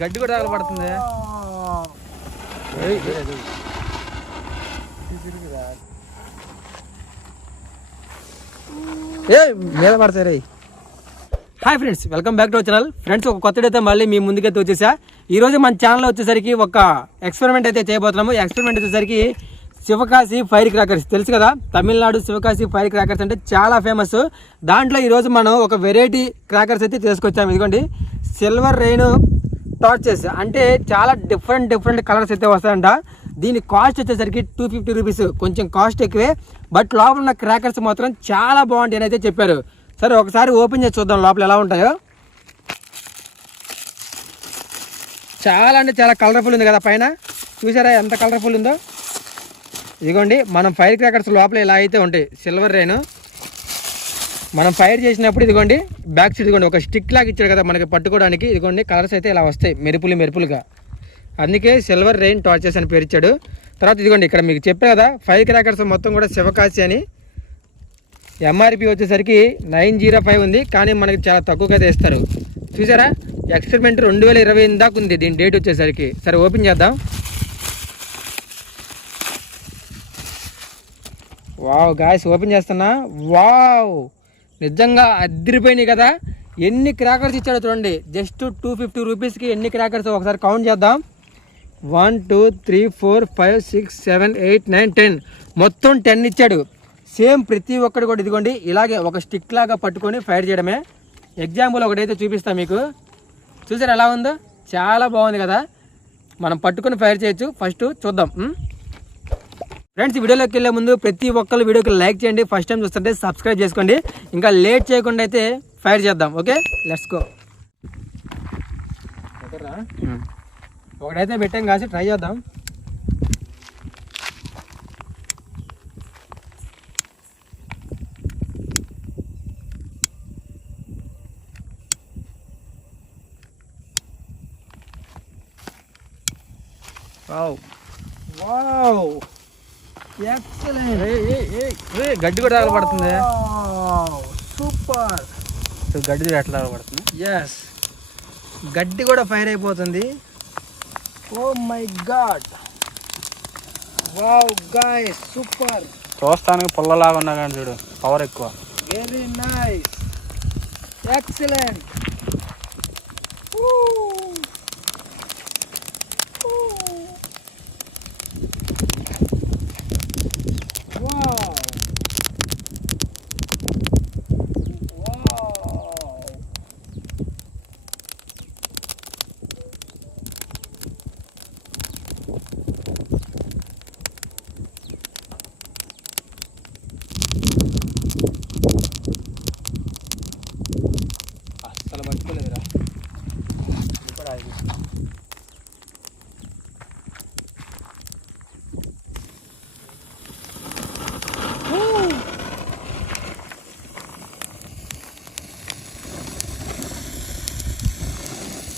గడ్డి కూడా తగలబడుతుంది. మీద పడతాయి. Hi friends, welcome back to our channel. Friends, ఒక కొత్త అయితే మళ్ళీ మీ ముందుకైతే వచ్చేసా. ఈరోజు మన ఛానల్లో వచ్చేసరికి ఒక ఎక్స్పెరిమెంట్ అయితే చేయబోతున్నాము. ఎక్స్పెరిమెంట్ వచ్చేసరికి శివకాశి ఫైర్ క్రాకర్స్. తెలుసు కదా, తమిళనాడు శివకాశి ఫైర్ క్రాకర్స్ అంటే చాలా ఫేమస్. దాంట్లో ఈరోజు మనం ఒక వెరైటీ క్రాకర్స్ అయితే తీసుకొచ్చాము. ఇదిగోండి, సిల్వర్ రెయిన్ టార్చెస్. అంటే చాలా డిఫరెంట్ కలర్స్ అయితే వస్తాయంట. దీని కాస్ట్ వచ్చేసరికి 250 రూపీస్. కొంచెం కాస్ట్ ఎక్కువే, బట్ లోపల ఉన్న క్రాకర్స్ మాత్రం చాలా బాగుంటాయి అని అయితే చెప్పారు. సరే, ఒకసారి ఓపెన్ చేసి చూద్దాం లోపల ఎలా ఉంటాయో. చాలా అంటే చాలా కలర్ఫుల్ ఉంది కదా పైన. చూసారా ఎంత కలర్ఫుల్ ఉందో. ఇదిగోండి, మనం ఫైర్ క్రాకర్స్ లోపల ఇలా అయితే ఉంటాయి. సిల్వర్ రెయిన్ మనం ఫైర్ చేసినప్పుడు ఇదిగోండి బ్యాక్ సైడ్ ఇదిగోండి ఒక స్టిక్ లాగా ఇచ్చాడు కదా మనకి పట్టుకోవడానికి. ఇదిగోండి కలర్స్ అయితే ఇలా వస్తాయి, మెరుపులుగా. అందుకే సిల్వర్ రెయిన్ టార్చెస్ అని పేరు ఇచ్చాడు. తర్వాత ఇదిగోండి ఇక్కడ మీకు చెప్పే కదా, ఫైర్ క్రాకర్స్ మొత్తం కూడా శివకాశి అని. ఎంఆర్పి వచ్చేసరికి 905 ఉంది, కానీ మనకి చాలా తక్కువగా ఇస్తారు. చూసారా, ఎక్స్పెరిమెంట్ 2020 దాకా ఉంది దీని డేట్ వచ్చేసరికి. సరే, ఓపెన్ చేద్దాం. వావ్ గాయ్స్, ఓపెన్ చేస్తున్నా. వావ్, నిజంగా అదిరిపోయినాయి కదా. ఎన్ని క్రాకర్స్ ఇచ్చాడో చూడండి. జస్ట్ 250 రూపీస్కి ఎన్ని క్రాకర్స్ ఒకసారి కౌంట్ చేద్దాం. 1 2 3 4 5 6 7 8 9 10 మొత్తం 10 ఇచ్చాడు. సేమ్ ప్రతి ఒక్కటి కూడా ఇదిగోండి ఇలాగే ఒక స్టిక్ లాగా పట్టుకొని ఫైర్ చేయడమే. ఎగ్జాంపుల్ ఒకటైతే చూపిస్తాను మీకు. చూసారు ఎలా ఉందో, చాలా బాగుంది కదా. మనం పట్టుకొని ఫైర్ చేయొచ్చు. ఫస్ట్ చూద్దాం ఫ్రెండ్స్. వీడియోలోకి వెళ్ళే ముందు ప్రతి ఒక్కరు వీడియోకి లైక్ చేయండి. ఫస్ట్ టైం చూస్తుంటే సబ్స్క్రైబ్ చేసుకోండి. ఇంకా లేట్ చేయకుండా అయితే ఫైర్ చేద్దాం. Okay, let's go. ఒకటైతే పెట్టాం కాసి ట్రై చేద్దాం. Wow wow, excellent. గడ్డి కూడా తగలబడుతుంది. సూపర్. గడ్డి ఎట్లా తగలబడుతుంది? ఎస్, గడ్డి కూడా ఫైర్ అయిపోతుంది. Oh my god, wow guys, super. చూస్తానికి పుల్లలాగా ఉన్నా కానీ చూడు, పవర్ ఎక్కువ. Very nice, excellent. అసలు పట్టుకోలేదురా.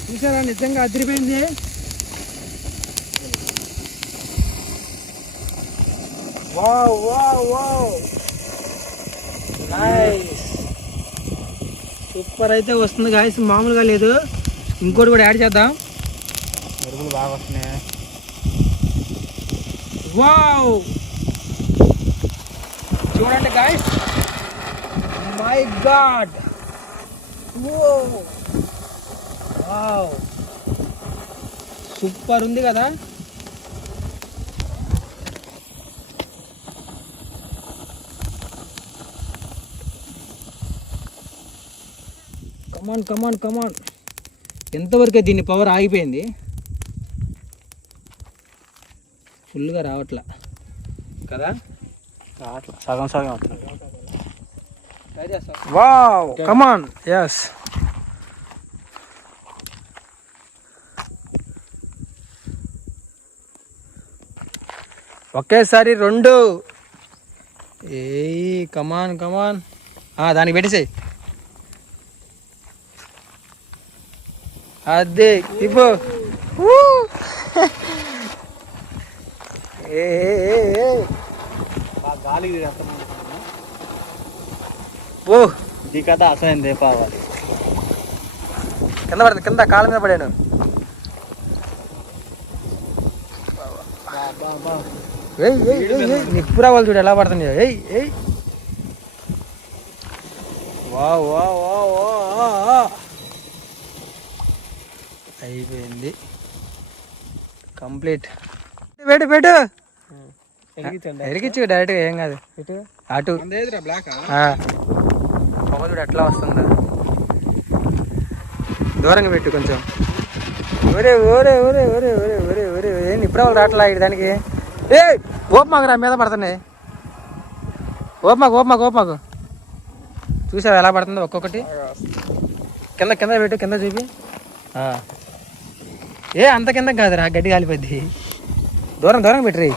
చూసారా, నిజంగా అదిరిపోయింది. Wow wow wow, nice, super అయితే వస్తుంది గాయ్స్, మామూలుగా లేదు. ఇంకోటి కూడా యాడ్ చేద్దాం. మెరుగులు బాగా వస్తున్నాయి. వావ్, చూడండి guys, my god. Wow, super ఉంది కదా. కమాన్. ఎంతవరకే దీని పవర్ ఆగిపోయింది, ఫుల్గా రావట్లా కదా. సగం అవుతుంది. వావ్, కమాన్. ఎస్, ఒకేసారి 2. కమాన్. దానికి పెట్టేసాయి. అదే ఇప్పు. గాలి ఓ, ఈ కథ అసలు దీపావళి. కింద పడుతుంది, కింద కాళ్ళ మీద పడాను. నిప్పురా వాళ్ళు చూడు ఎలా పడుతున్నాయో. ఏయ్ ఏయ్ వా వా వా వా అయిపోయింది కంప్లీట్. పెట్టు పెట్టు ఎరిగిచ్చు డైరెక్ట్గా, ఏం కాదు. అటు పొగ చూడు ఎట్లా వస్తుందా. దూరంగా పెట్టు కొంచెం. ఒరే ఒరే ఒరే ఒరే ఒరే ఒరే ఒరే ఏంటి ఇప్పుడు వాళ్ళు రావట్లా ఇటు దానికి. ఏ ఓపమాకు రా, మీద పడుతున్నాయి. ఓపమాకు చూసావు ఎలా పడుతుందో ఒక్కొక్కటి. కింద కింద పెట్టు, కింద చూపి. ఏ అంత కింద కాదురా, గడ్డి కాలిపోద్ది. దూరంగా పెట్టు.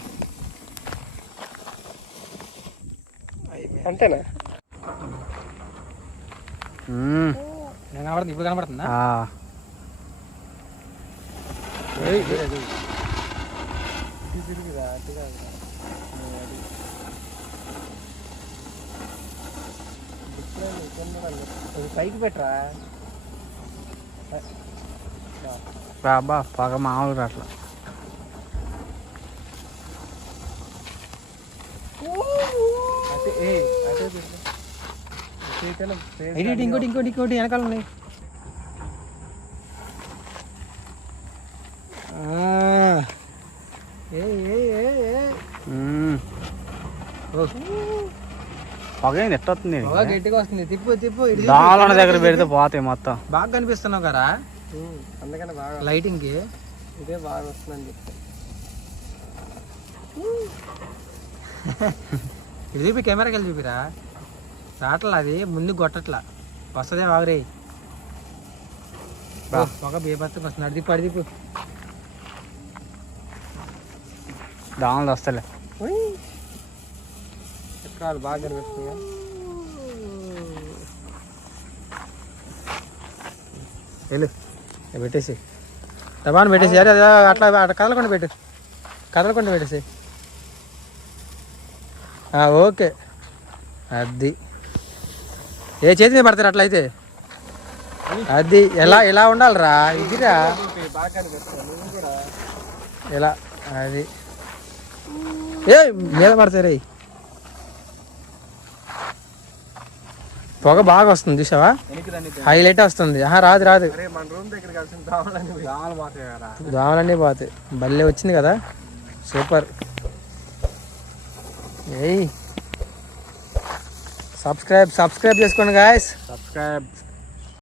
అంతేనా? నేను కనబడుతుంది, ఇప్పుడు కనబడుతుందా? పైకి పెట్టరా బాబా, పొగ మామూలుగా అట్లా. ఇంకోటి వెనకాల ఉన్నాయి. పొగ ఎట్టొస్తుంది, గట్టిగా వస్తుంది. తిప్పు దాని దగ్గర పెడితే పోతాయి మొత్తం. బాగా కనిపిస్తున్నావు కదా, అందుకని బాగా లైటింగ్ కి ఇదే బాగా వస్తుందని చెప్తే. ఇది చూపి, కెమెరాకి వెళ్ళి చూపిరా. రాట్లా అది ముందు కొట్టట్లా, వస్తుందే బాగరే. పొగ బేపత్తుకు వస్తుంది. అడిదిప్పు దానిలో వస్తలే. చక్రాలు బాగా కనిపిస్తున్నాయా. వెళ్ళు పెట్టేసి, దబాను పెట్టేసి. అరే అట్లా కదలకుండా పెట్టేసి. ఓకే, అది ఏ చేతి మీద పడతారు అట్లా అయితే. అది ఎలా ఉండాలిరా, ఇదిరా ఎలా అది. ఏ మీద పడతాయి. పొగ బాగా వస్తుంది చూసావా, హైలైట్ వస్తుంది. రాదు దోమలన్నీ పోతాయి. భలే వచ్చింది కదా, సూపర్. ఏయ్ సబ్స్క్రైబ్ చేసుకోండి గాయస్. సబ్స్క్రైబ్